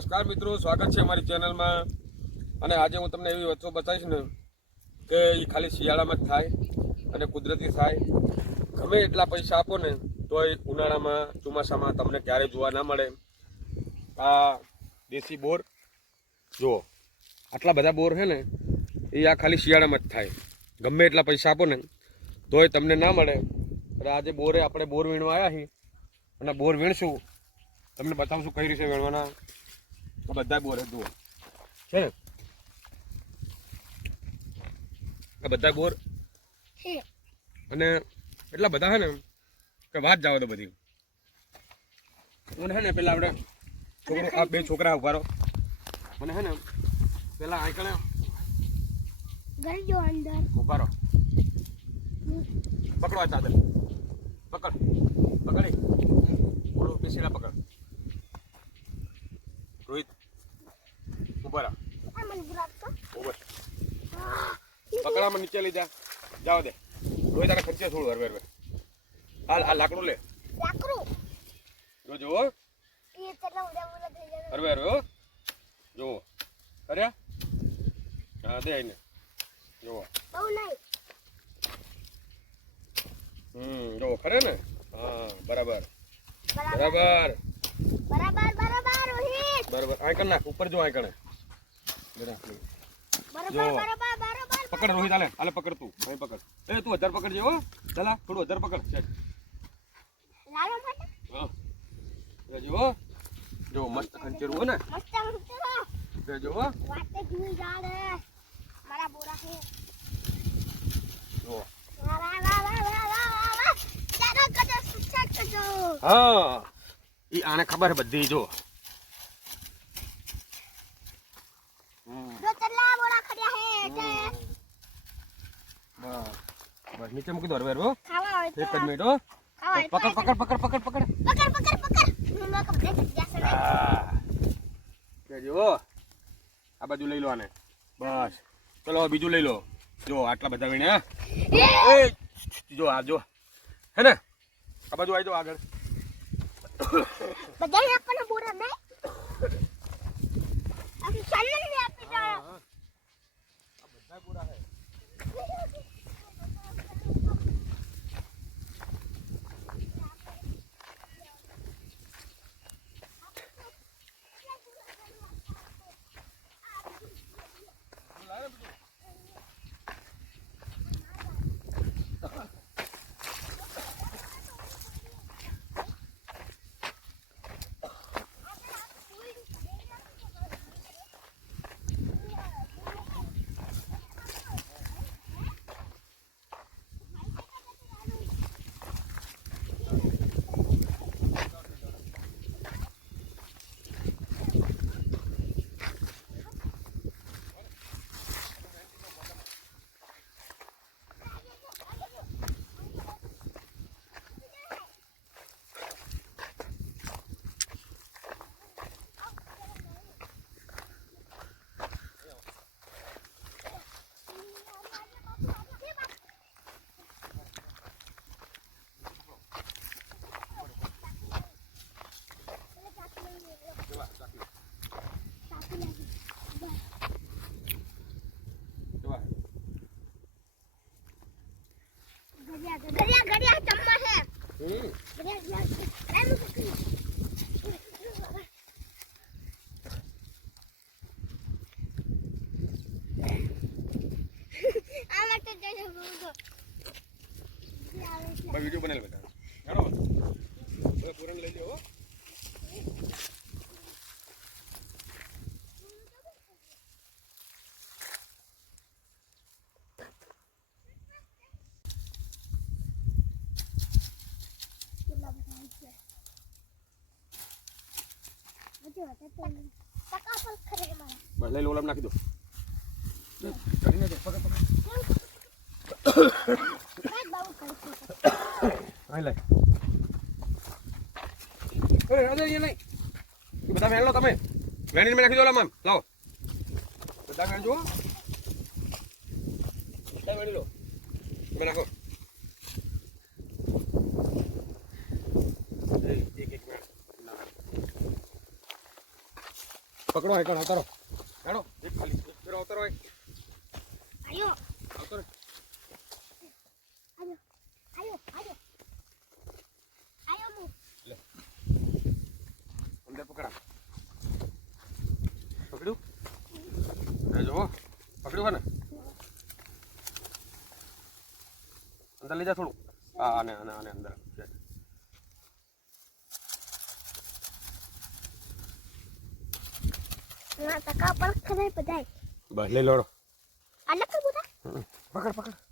નમસ્કાર મિત્રો, સ્વાગત છે અમારી ચેનલમાં. અને આજે હું તમને એવી વસ્તુ બતાવીશ ને કે એ ખાલી શિયાળામાં જ થાય અને કુદરતી થાય. ગમે એટલા પૈસા આપો ને તોય ઉનાળામાં ચોમાસામાં તમને ક્યારેય જોવા ના મળે. આ દેશી બોર જુઓ, આટલા બધા બોર છે ને એ આ ખાલી શિયાળામાં જ થાય. ગમે એટલા પૈસા આપો ને તોય તમને ના મળે. એટલે આજે બોરે આપણે બોર વીણવા આવ્યા છીએ અને બોર વીણશું. તમને બતાવશું કઈ રીતે વીણવાના. તો બધા બોર જુઓ છે ને, આ બધા બોર અને એટલા બધા છે ને કે વાત જાવ તો બધી. મને છે ને પેલા આપણે છોકરો, આ બે છોકરા ઉભા રહો. મને છે ને પેલા આંકણે ઉભા રહો, પકડો આ ચાદર, પકડ પકડી બોલો પેસીલા પકડ. રોહિત ઉભા રહો, પકડામાં નીચે લઈ જા, જાવ દે. રોહિત આને ખર્ચે થોડું હરવે હરવે. હાલ આ લાકડું લે, જોજો હરવે હરવે હો. જુઓ કર્યા, હા દે આઈને જુઓ. જુઓ ખરે ને, હા બરાબર બરાબર બરાબર. આંકણ નાખ ઉપર, જો આંકણે પકડ રોહિત. હાલે હાલે પકડ, તું અહીં પકડ. એ તું 1000 પકડજે હો. ચલા થોડું 1000 પકડ. હા જો જો મસ્ત ખંચેરું હો ને, જો હા ઈ આને ખબર બધી. જો બસ નીચે મૂકી દો હરવે હરવે. એક જ મિનિટ હો. પકડ પકડ પકડ પકડ પકડ. જો આ બાજુ લઈ લો આને. બસ ચલો બીજું લઈ લો. જો આટલા બધા વીણ્યા. જો આ જો હે ને, આ બાજુ આવી જાઓ આગળ. બધા આપણને બોરા નહીં આપી ચાલે ને આપી જાઓ. આ બધા બોરા હે. ઘડિયા ચમ્મા છે. વિડીયો બનાવી બેટા. જાણો પૂરણ લઈ લો. બસ લઈ લો, ઓલામ નાખી દો. કરીને દો, પકડ પકડ. અહીં લઈ. નહીં બધા વેણ લો તમે. વેણીને મેં નાખી દો ઓલામાં. લાવો બધા વેણ જુઓ. બધા વેણી લો તમે નાખો. એક એક વેણ પકડો એકણ અવતારો હેડો એક ખાલી એક ફેરો અવતારો હોય આયો અવતારો આયો આયો આયો આયો મુ લે અંદર પકડા પકડ્યું એ જો પકડ્યું હે ને અંદર લઈ જા થોડું આને આને આને અંદર ના તકા પર ખરે બધાય બસ લઈ લો અલગ કર બોતા પકડ પકડ